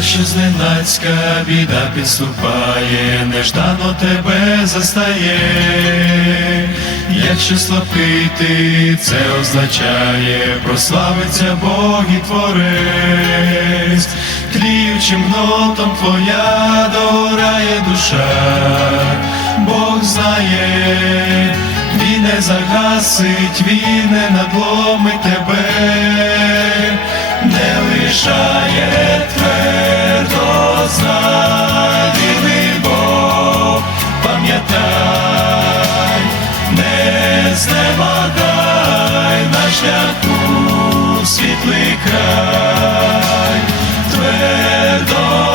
Якщо зненацька біда підступає, неждано тебе застає, якщо слабкий ти, це означає, прославиться Бог і Творець, тліючим нотом твоя догорає душа, Бог знає, він не загасить, він не надломить тебе,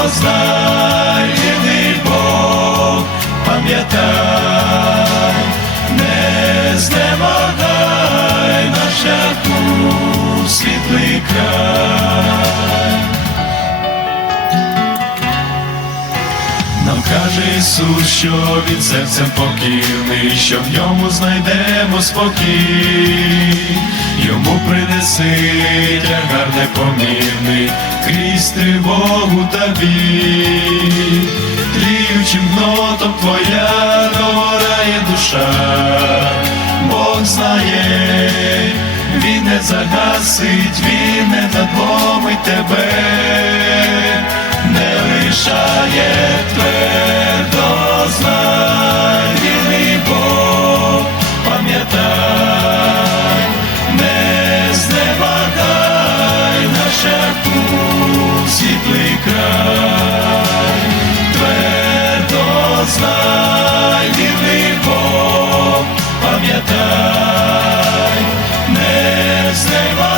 знай, вірний Бог, пам'ятай, не знемагай на шляху світлий край. Нам каже Ісус, що від серцем покірний, що в ньому знайдемо спокій, йому принеси тягар непомірний, крізь тривогу та біль, тріючим гнотом твоя догорає душа, Бог знає, він не загасить, він не надломить тебе. Не лишає твердо не зневагай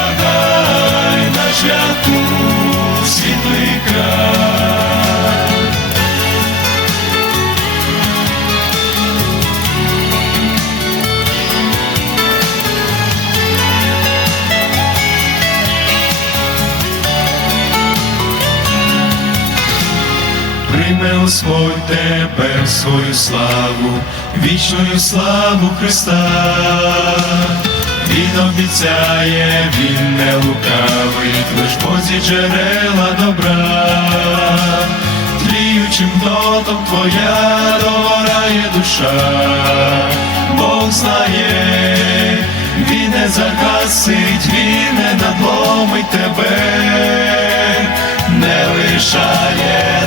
Прийме Господь тебе в свою славу, вічною славу Христа. Він обіцяє, він не лукавий, лиш Бозі джерела добра, тліючим дотом твоя догорає душа, Бог знає, він не загасить, він не надломить тебе не лишає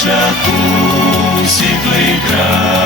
шляху світлий край,